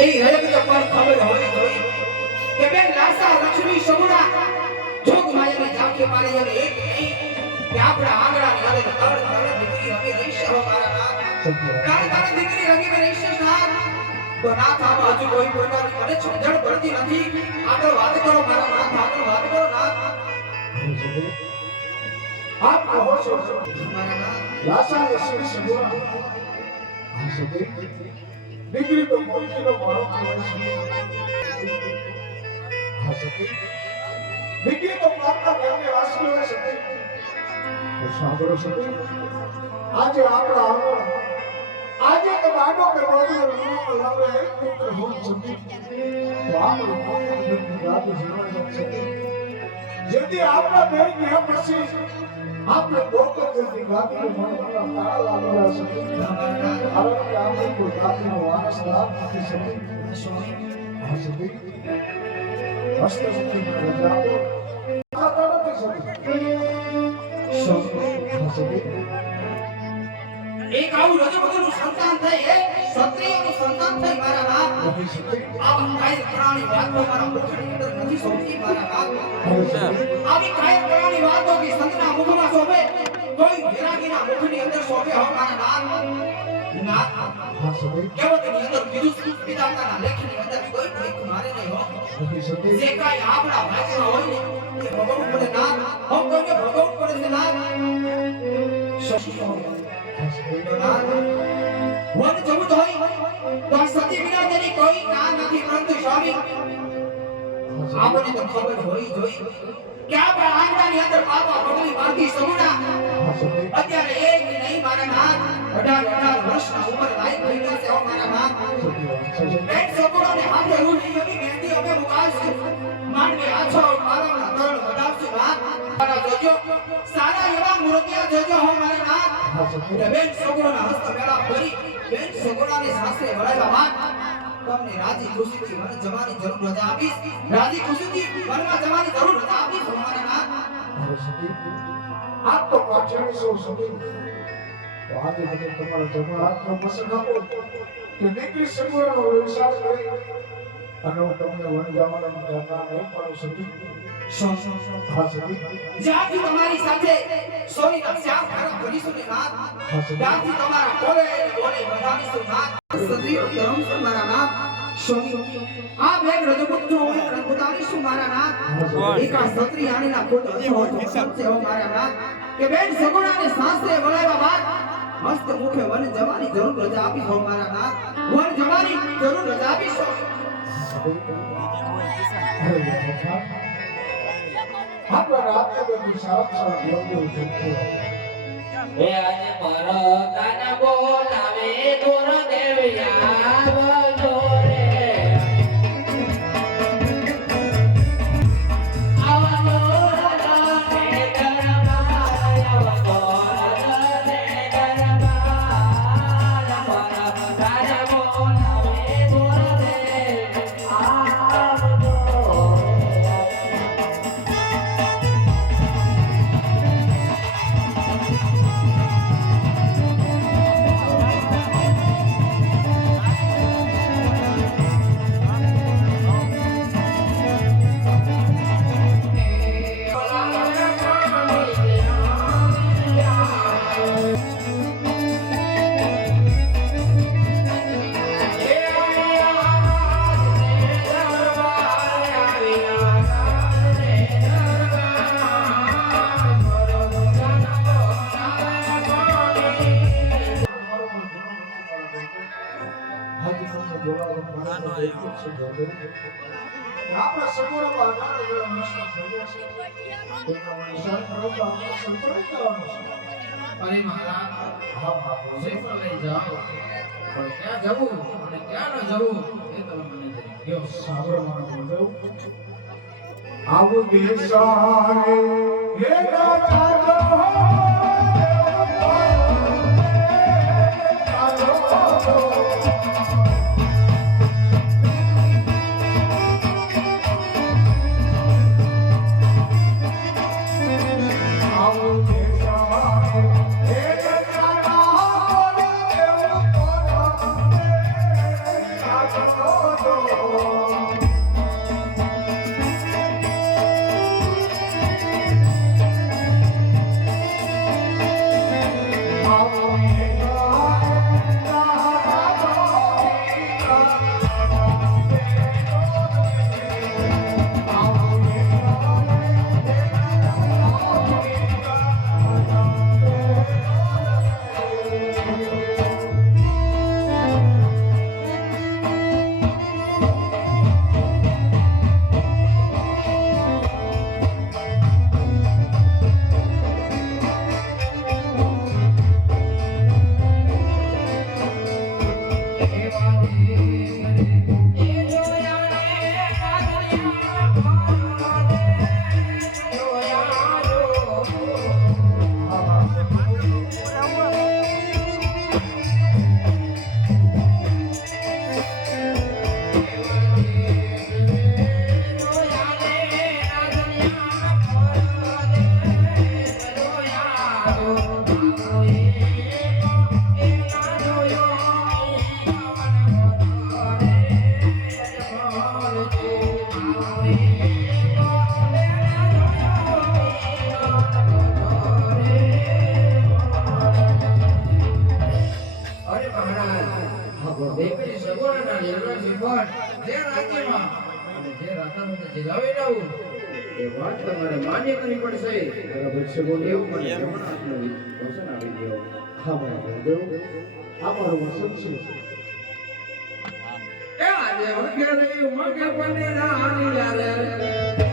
એ તો પર ખબર હોય જોઈ કે બે લાસા લક્ષ્મી સગુણા જોગ માયાની ઝાંખી મારી અને એક નહીં, કે આપણા આંગણાની હારે તળ તળ દીકરી રમી રહી છે હો મારા નાથ. તારે તારે દીકરી રંગી મેં રહીશ નાથ. તો નાથ આ હજુ કોઈ પ્રકારની મને સમજણ પડતી નથી. આગળ વાત કરો, મારા નાથ, આગળ વાત કરો, નાથ. આપ કહો છો. મારા નાથ. લાસા લક્ષ્મી સગુણા આ સતી દીકરી તો મોતીનો મારો આ સતી દીકરી તો માતા ઘરને વાસ કરે છે સાંભળો સતી આજે આપણા આજે તો બાડો કે બાડો રૂમ લાવે પુત્ર હોત સતી તો આપણો પુત્ર જીવન સતી જેથી આપણા બેન ગયા પછી આપણે ડોક્ટર કરતી ગાદીને મન મનના તાળા લાગેલા છે કારણ કે આપણે કોઈ ગાદીનો વારસદાર નથી સકી સ્વામી આ સકી હસ્ત સકી રજા આપો ખાતા નથી સકી સ્વામી આ સકી એક આવું રજપૂતનું સંતાન થઈ એ ક્ષત્રિયનું સંતાન થઈ મારા નાથ નથી સકી આવા કાયર પ્રાણી વાતો મારા મુખની અંદર નથી શોભતી મારા નાથ હવે સકી આવી મુખની અંદર શોભે હો મારા નાથ નાથ આ સકી કહેવતની અંદર કીધું છે, વિધાતાના લેખની અંદર કોઈ ભીખ મારે નહીં હો જે કાંઈ આપણા ભાગ્યમાં હોય ને એ ભોગવવું પડે નાથ હમ કોઈને ભોગવવું પડે છે સકી વન જવું હોય તો સતી વિના તેની કોઈ ના નથી પરંતુ સ્વામી આપણને તો ખબર હોય જોઈ કે આપણા આંગણાની અંદર બાબા ભગવી આ સકી અત્યારે મહેંદી હો. બાદ તમને રાજી ખુશીથી વન જવાની જરૂર રજા આપીશ. રાજી ખુશીથી વનમાં જવાની જરૂર તો તો આજે તમે તમારા જમણા પસંદ આપો. કે દીકરી સગવડનો વ્યવસાય કરી અને હું તમને વન જવાના નહીં પણ સકી શો? શો શો હા સકી જ્યાંથી તમારી સાથે સોની શ્યામ ખરમ કરીશું ને નાથ ત્યાંથી તમારા બોલે બોલે બધાવીશું નાથ સદીઓ ધર્મ મારા નાથ. સોની આ બેગ રજપુત્ર હોય રંગુતારીશું મારા નાથ? એકા સત્રી આણીના ખુદ હજો છે હો મારા નાથ. કે બેન સગુણાને સાસરે વળાવ્યા બાદ મસ્ત મુખે વન જવાની જરૂર રજા આપી હો મારા નાથ. વન જવાની જરૂર રજા આપી છો આપણા રાતે બધું સાફ સાફ યોગ્ય ઉઠે હે આજે મારો કાના બોલાવે દોર દેવ્યા આપણા સર્જન છે. તેના નિશાન પ્રભુ આપણે સંતોષ કરવાનું અરે મહારાજ હા હા જે પણ લઈ જાઓ. પણ ક્યાં જવું? અને ક્યાં ન જવું? એ તમે મને જરી સાંભળો મારો બોલો આવું દેશાને હે તમારે માન્ય કરવી પડશે. એવું મને આવી ગયો હા મારા દેવ આ મારો વસંત છે. મગે બને રાની યારે.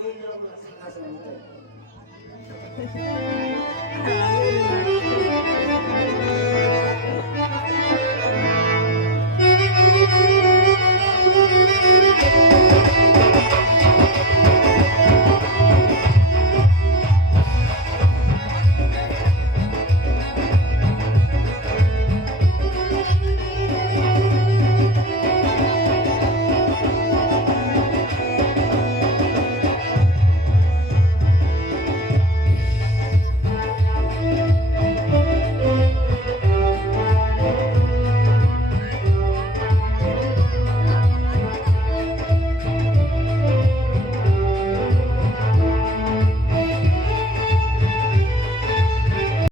તમારે